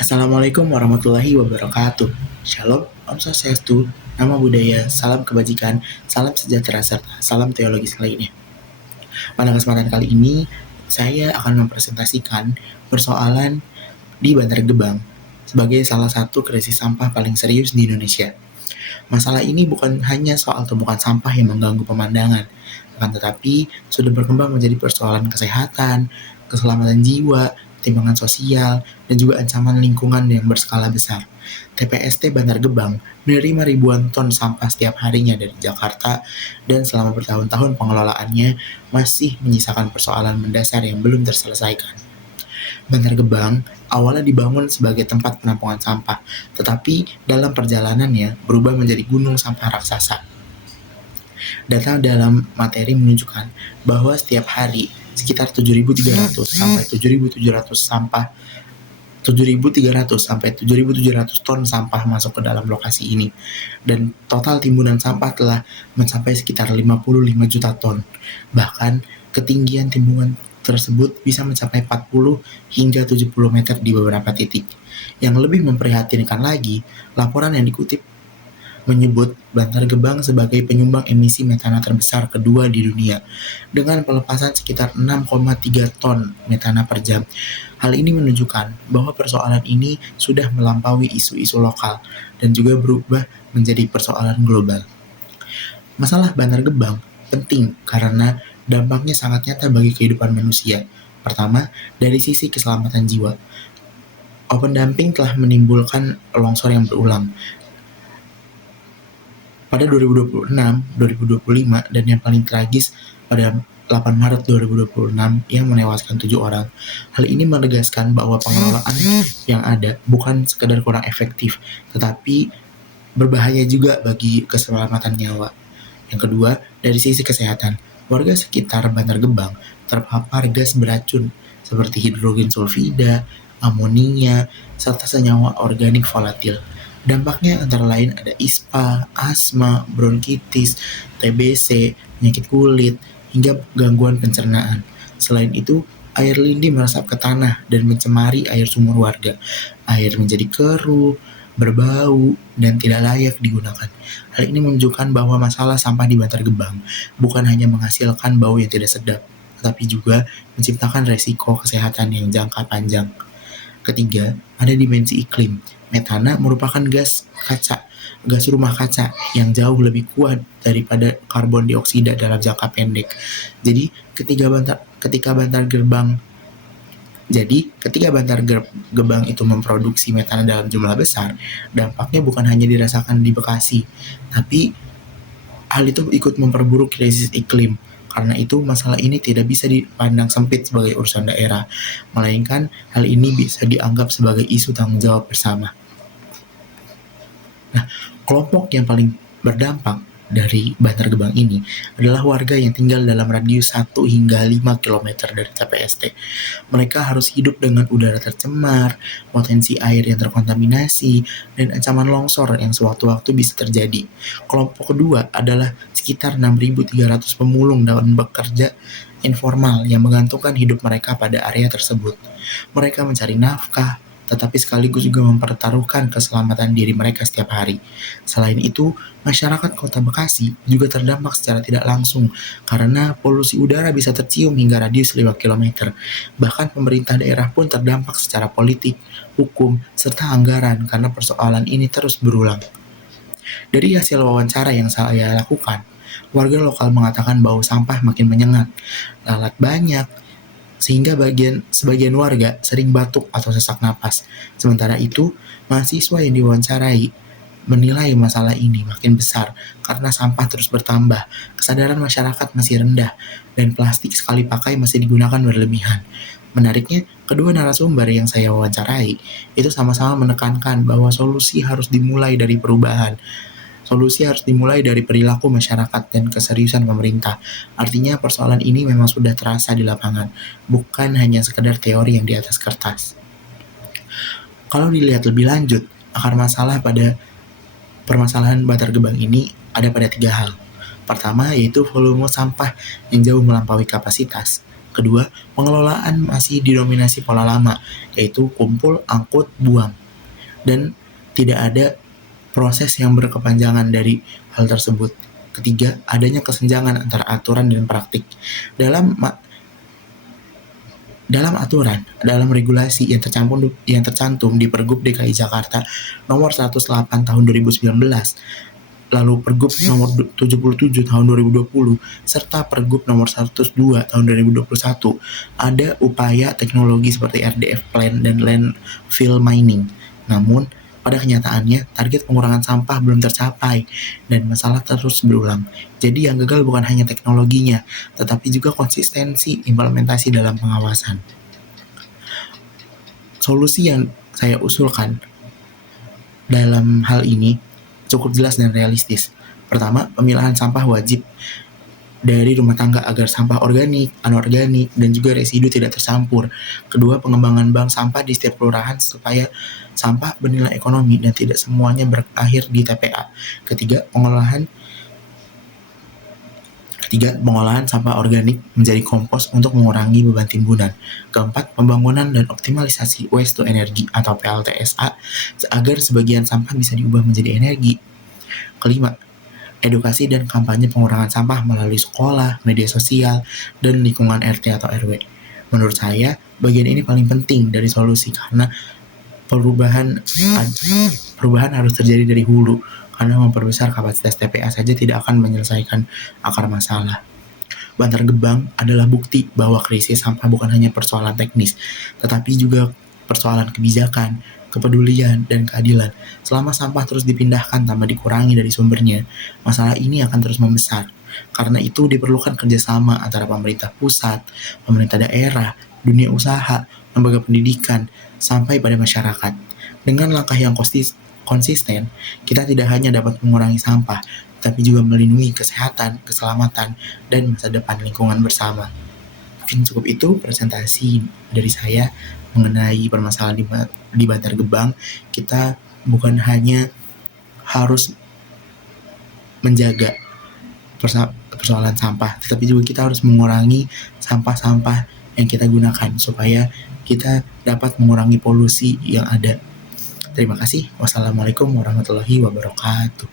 Assalamualaikum warahmatullahi wabarakatuh. Shalom, Om Swastiastu, Namo Buddhaya, salam kebajikan, salam sejahtera, serta salam teologis lainnya. Pada kesempatan kali ini, saya akan mempresentasikan persoalan di Bantar Gebang sebagai salah satu krisis sampah paling serius di Indonesia. Masalah ini bukan hanya soal tumpukan sampah yang mengganggu pemandangan, akan tetapi sudah berkembang menjadi persoalan kesehatan, keselamatan jiwa, timbangan sosial, dan juga ancaman lingkungan yang berskala besar. TPST Bantar Gebang menerima ribuan ton sampah setiap harinya dari Jakarta, dan selama bertahun-tahun pengelolaannya masih menyisakan persoalan mendasar yang belum terselesaikan. Bantar Gebang awalnya dibangun sebagai tempat penampungan sampah, tetapi dalam perjalanannya berubah menjadi gunung sampah raksasa. Data dalam materi menunjukkan bahwa setiap hari sekitar 7.300 sampai 7.700 ton sampah masuk ke dalam lokasi ini, dan total timbunan sampah telah mencapai sekitar 55 juta ton. Bahkan ketinggian timbunan tersebut bisa mencapai 40 hingga 70 meter di beberapa titik. Yang lebih memprihatinkan lagi, laporan yang dikutip menyebut Bantar Gebang sebagai penyumbang emisi metana terbesar kedua di dunia, dengan pelepasan sekitar 6,3 ton metana per jam. Hal ini menunjukkan bahwa persoalan ini sudah melampaui isu-isu lokal dan juga berubah menjadi persoalan global. Masalah Bantar Gebang penting karena dampaknya sangat nyata bagi kehidupan manusia. Pertama, dari sisi keselamatan jiwa. Open dumping telah menimbulkan longsor yang berulang pada 2026, 2025, dan yang paling tragis pada 8 Maret 2026 yang menewaskan 7 orang. Hal ini menegaskan bahwa pengelolaan yang ada bukan sekadar kurang efektif, tetapi berbahaya juga bagi keselamatan nyawa. Yang kedua, dari sisi kesehatan, warga sekitar Bantar Gebang terpapar gas beracun seperti hidrogen sulfida, amonia, serta senyawa organik volatil. Dampaknya antara lain ada ISPA, asma, bronkitis, TBC, penyakit kulit, hingga gangguan pencernaan. Selain itu, air lindi meresap ke tanah dan mencemari air sumur warga. Air menjadi keruh, berbau, dan tidak layak digunakan. Hal ini menunjukkan bahwa masalah sampah di Bantar Gebang bukan hanya menghasilkan bau yang tidak sedap, tetapi juga menciptakan resiko kesehatan yang jangka panjang. Ketiga, ada dimensi iklim. Metana merupakan gas rumah kaca yang jauh lebih kuat daripada karbon dioksida dalam jangka pendek. Jadi, ketika Bantar Gebang itu memproduksi metana dalam jumlah besar, dampaknya bukan hanya dirasakan di Bekasi, tapi hal itu ikut memperburuk krisis iklim. Karena itu, masalah ini tidak bisa dipandang sempit sebagai urusan daerah, melainkan hal ini bisa dianggap sebagai isu tanggung jawab bersama. Nah, kelompok yang paling berdampak dari Bantar Gebang ini adalah warga yang tinggal dalam radius 1 hingga 5 km dari TPST. Mereka harus hidup dengan udara tercemar, potensi air yang terkontaminasi, dan ancaman longsor yang sewaktu-waktu bisa terjadi. Kelompok kedua adalah sekitar 6.300 pemulung dan bekerja informal yang menggantungkan hidup mereka pada area tersebut. Mereka mencari nafkah, tetapi sekaligus juga mempertaruhkan keselamatan diri mereka setiap hari. Selain itu, masyarakat Kota Bekasi juga terdampak secara tidak langsung karena polusi udara bisa tercium hingga radius 5 km. Bahkan pemerintah daerah pun terdampak secara politik, hukum, serta anggaran karena persoalan ini terus berulang. Dari hasil wawancara yang saya lakukan, warga lokal mengatakan bau sampah makin menyengat, lalat banyak, sehingga sebagian warga sering batuk atau sesak napas. Sementara itu, mahasiswa yang diwawancarai menilai masalah ini makin besar karena sampah terus bertambah, kesadaran masyarakat masih rendah, dan plastik sekali pakai masih digunakan berlebihan. Menariknya, kedua narasumber yang saya wawancarai itu sama-sama menekankan bahwa solusi harus dimulai dari perubahan. Solusi harus dimulai dari perilaku masyarakat dan keseriusan pemerintah. Artinya persoalan ini memang sudah terasa di lapangan, bukan hanya sekedar teori yang di atas kertas. Kalau dilihat lebih lanjut, akar masalah pada permasalahan Bantar Gebang ini ada pada 3 hal. Pertama, yaitu volume sampah yang jauh melampaui kapasitas. Kedua, pengelolaan masih didominasi pola lama, yaitu kumpul, angkut, buang. Dan tidak ada proses yang berkepanjangan dari hal tersebut. Ketiga, adanya kesenjangan antara aturan dan praktik. Dalam regulasi yang tercantum di Pergub DKI Jakarta nomor 108 tahun 2019, lalu Pergub nomor 77 tahun 2020, serta Pergub nomor 102 tahun 2021, ada upaya teknologi seperti RDF Plan dan landfill mining. Namun, pada kenyataannya, target pengurangan sampah belum tercapai dan masalah terus berulang. Jadi yang gagal bukan hanya teknologinya, tetapi juga konsistensi implementasi dalam pengawasan. Solusi yang saya usulkan dalam hal ini cukup jelas dan realistis. Pertama, pemilahan sampah wajib dari rumah tangga agar sampah organik, anorganik, dan juga residu tidak tercampur. Kedua, pengembangan bank sampah di setiap kelurahan supaya sampah bernilai ekonomi dan tidak semuanya berakhir di TPA. Ketiga, pengolahan sampah organik menjadi kompos untuk mengurangi beban timbunan. Keempat, pembangunan dan optimalisasi waste to energy atau PLTSA agar sebagian sampah bisa diubah menjadi energi. Kelima, edukasi dan kampanye pengurangan sampah melalui sekolah, media sosial, dan lingkungan RT atau RW. Menurut saya, bagian ini paling penting dari solusi karena perubahan harus terjadi dari hulu, karena memperbesar kapasitas TPA saja tidak akan menyelesaikan akar masalah. Bantar Gebang adalah bukti bahwa krisis sampah bukan hanya persoalan teknis, tetapi juga persoalan kebijakan, kepedulian, dan keadilan. Selama sampah terus dipindahkan tanpa dikurangi dari sumbernya, masalah ini akan terus membesar. Karena itu diperlukan kerjasama antara pemerintah pusat, pemerintah daerah, dunia usaha, lembaga pendidikan, sampai pada masyarakat. Dengan langkah yang konsisten, kita tidak hanya dapat mengurangi sampah, tapi juga melindungi kesehatan, keselamatan, dan masa depan lingkungan bersama. Mungkin cukup itu presentasi dari saya mengenai permasalahan di Bantar Gebang. Kita bukan hanya harus menjaga persoalan sampah, tetapi juga kita harus mengurangi sampah-sampah yang kita gunakan supaya kita dapat mengurangi polusi yang ada. Terima kasih. Wassalamualaikum warahmatullahi wabarakatuh.